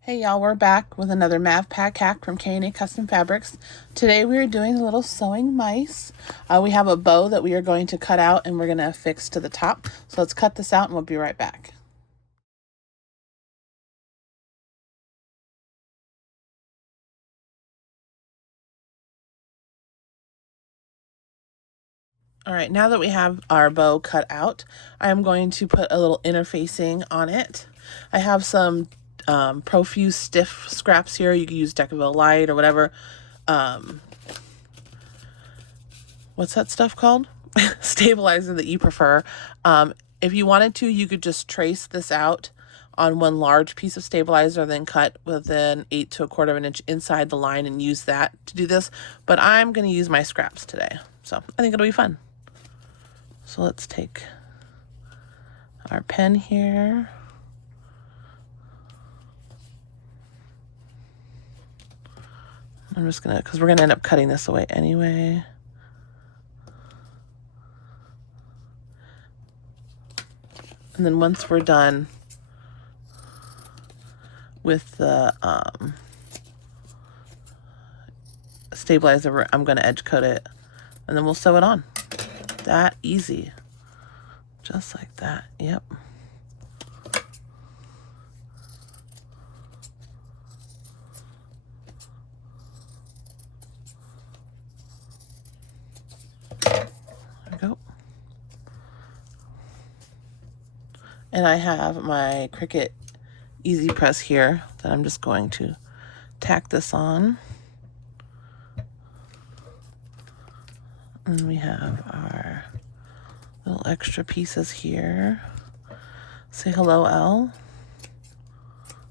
Hey y'all, we're back with another Mav Pack hack from K&A Custom Fabrics. Today we are doing a little sewing mice. We have a bow that we are going to cut out and we're going to affix to the top. So let's cut this out and we'll be right back. All right, now that we have our bow cut out, I'm going to put a little interfacing on it. I have some Profuse stiff scraps here. You can use Decaville Light or whatever. What's that stuff called? Stabilizer that you prefer. If you wanted to, you could just trace this out on one large piece of stabilizer, then cut with an 1/8 to 1/4 of an inch inside the line and use that to do this. But I'm going to use my scraps today, so I think it'll be fun. So let's take our pen here. I'm just gonna, because we're gonna end up cutting this away anyway. And then once we're done with the stabilizer, I'm gonna edge coat it and then we'll sew it on. That easy. Just like that. Yep. There we go. And I have my Cricut Easy Press here that I'm just going to tack this on. And we have our little extra pieces here. Say hello, Elle.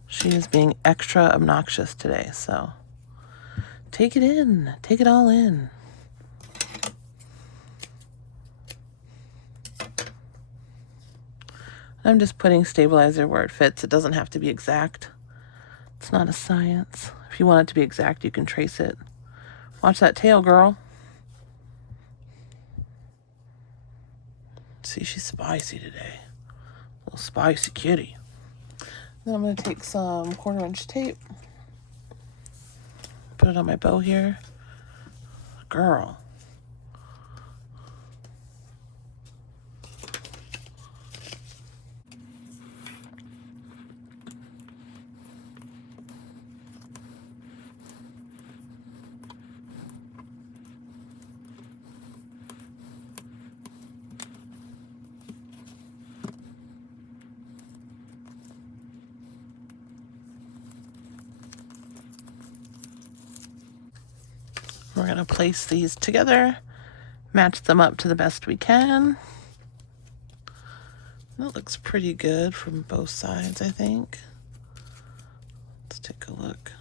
She is being extra obnoxious today, so take it in. Take it all in. I'm just putting stabilizer where it fits. It doesn't have to be exact. It's not a science. If you want it to be exact, you can trace it. Watch that tail, girl. See, she's spicy today. A little spicy kitty. Then I'm going to take some 1/4 inch tape. Put it on my bow here. Girl. We're going to place these together, match them up to the best we can. That looks pretty good from both sides, I think. Let's take a look.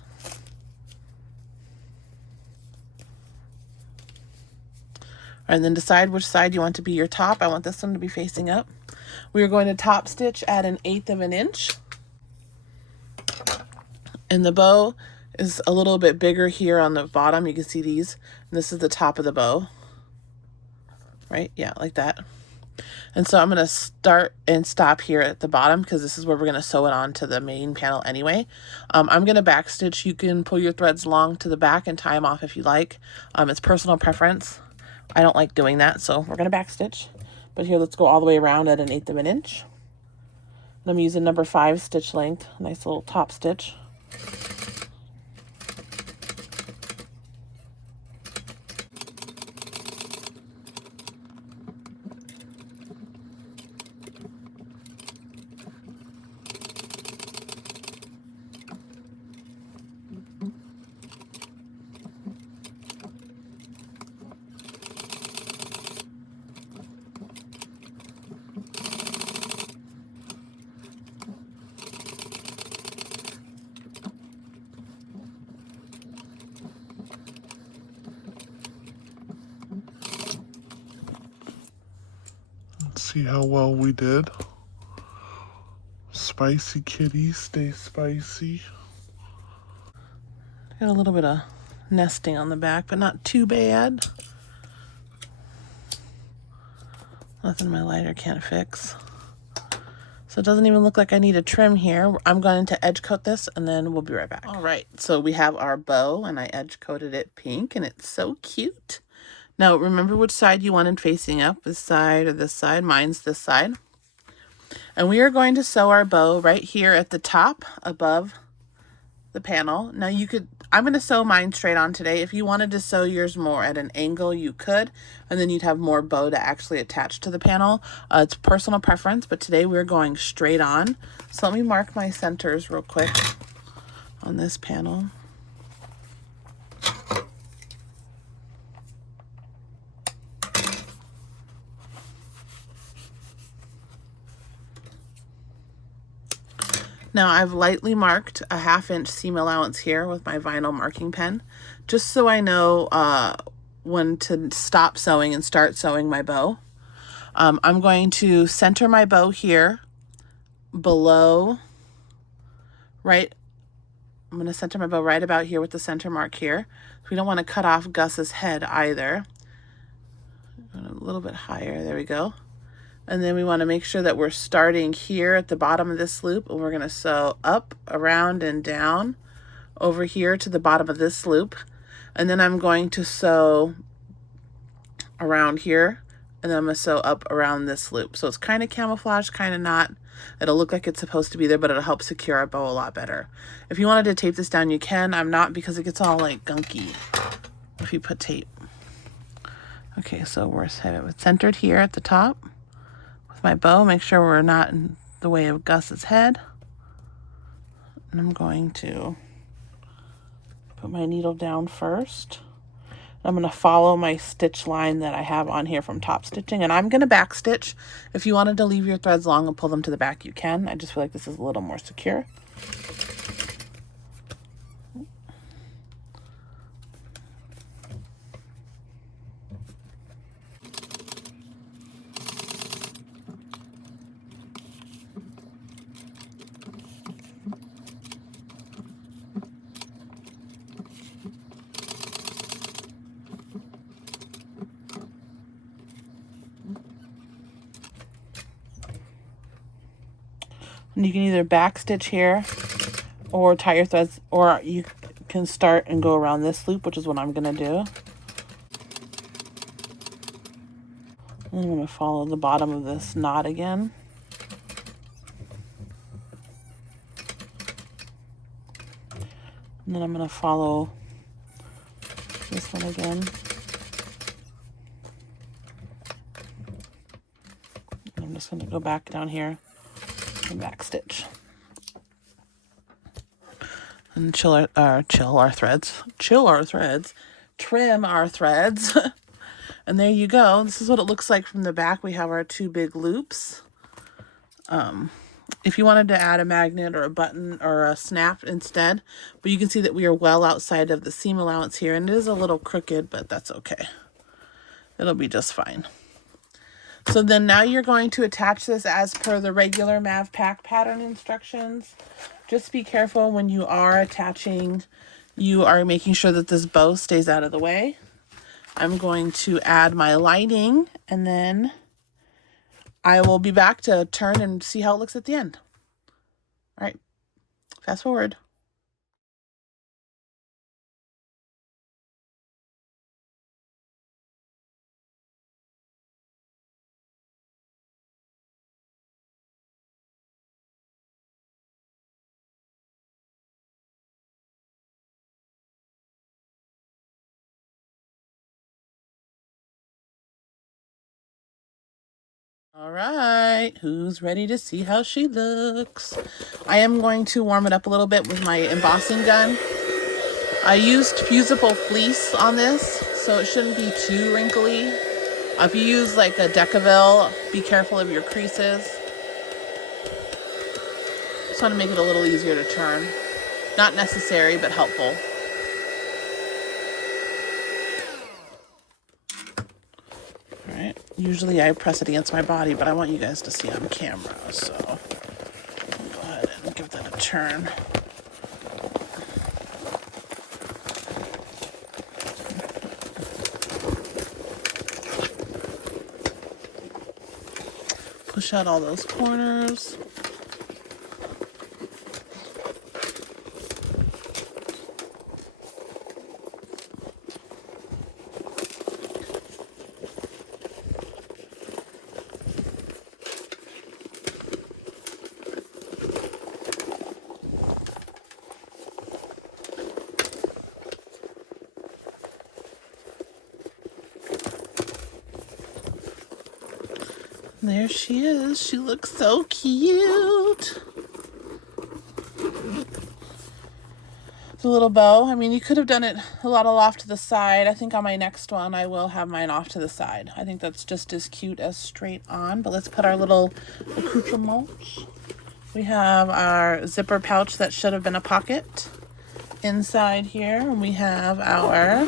And then decide which side you want to be your top. I want this one to be facing up. We are going to top stitch at an 1/8 of an inch. And the bow is a little bit bigger here on the bottom. You can see these. And this is the top of the bow. Right? Yeah, like that. And so I'm going to start and stop here at the bottom because this is where we're going to sew it on to the main panel anyway. I'm going to back stitch. You can pull your threads long to the back and tie them off if you like. It's personal preference. I don't like doing that, so we're going to back stitch. But here, let's go all the way around at an 1/8 of an inch. And I'm using number 5 stitch length. Nice little top stitch. See how well we did. Spicy kitty, stay spicy. Got a little bit of nesting on the back, but not too bad. Nothing my lighter can't fix. So it doesn't even look like I need a trim here. I'm going to edge coat this and then we'll be right back. All right, so we have our bow and I edge coated it pink and it's so cute. Now remember which side you wanted facing up, this side or this side. Mine's this side. And we are going to sew our bow right here at the top above the panel. Now I'm going to sew mine straight on today. If you wanted to sew yours more at an angle, you could, and then you'd have more bow to actually attach to the panel. It's personal preference, but today we're going straight on. So let me mark my centers real quick on this panel. Now I've lightly marked a 1/2 inch seam allowance here with my vinyl marking pen, just so I know when to stop sewing and start sewing my bow. I'm going to center my bow here below, I'm going to center my bow right about here with the center mark here. We don't want to cut off Gus's head either. A little bit higher, there we go. And then we want to make sure that we're starting here at the bottom of this loop, and we're going to sew up, around, and down over here to the bottom of this loop. And then I'm going to sew around here, and then I'm going to sew up around this loop. So it's kind of camouflage, kind of not. It'll look like it's supposed to be there, but it'll help secure our bow a lot better. If you wanted to tape this down, you can. I'm not, because it gets all like gunky if you put tape. Okay, so we're centered here at the top. My bow, make sure we're not in the way of Gus's head. And I'm going to put my needle down first. I'm going to follow my stitch line that I have on here from top stitching, and I'm going to back stitch. If you wanted to leave your threads long and pull them to the back, you can. I just feel like this is a little more secure. And you can either back stitch here or tie your threads, or you can start and go around this loop, which is what I'm going to do. And I'm going to follow the bottom of this knot again. And then I'm going to follow this one again. I'm just going to go back down here and back stitch. And trim our threads. And there you go. This is what it looks like from the back. We have our 2 big loops. If you wanted to add a magnet or a button or a snap instead, but you can see that we are well outside of the seam allowance here, and it is a little crooked, but that's okay. It'll be just fine. So then now you're going to attach this as per the regular Mav Pack pattern instructions. Just be careful when you are attaching, you are making sure that this bow stays out of the way. I'm going to add my lining, and then I will be back to turn and see how it looks at the end. All right, fast forward. All right, who's ready to see how she looks? I am going to warm it up a little bit with my embossing gun. I used fusible fleece on this, so it shouldn't be too wrinkly. If you use like a Decaville, be careful of your creases. Just want to make it a little easier to turn. Not necessary, but helpful. All right, usually I press it against my body, but I want you guys to see on camera, so I'll go ahead and give that a turn. push out all those corners. There she is. She looks so cute. The little bow. I mean, you could have done it a lot off to the side. I think on my next one, I will have mine off to the side. I think that's just as cute as straight on. But let's put our little accoutrements. We have our zipper pouch that should have been a pocket inside here. And we have our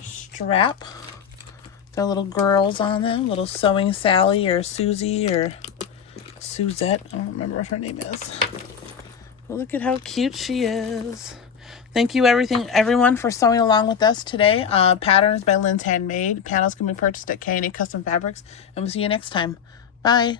strap. There are little girls on them, little Sewing Sally or Susie or Suzette. I don't remember what her name is. But look at how cute she is. Thank you everyone for sewing along with us today. Patterns by Lynn's Handmade. Panels can be purchased at K&A Custom Fabrics. And we'll see you next time. Bye.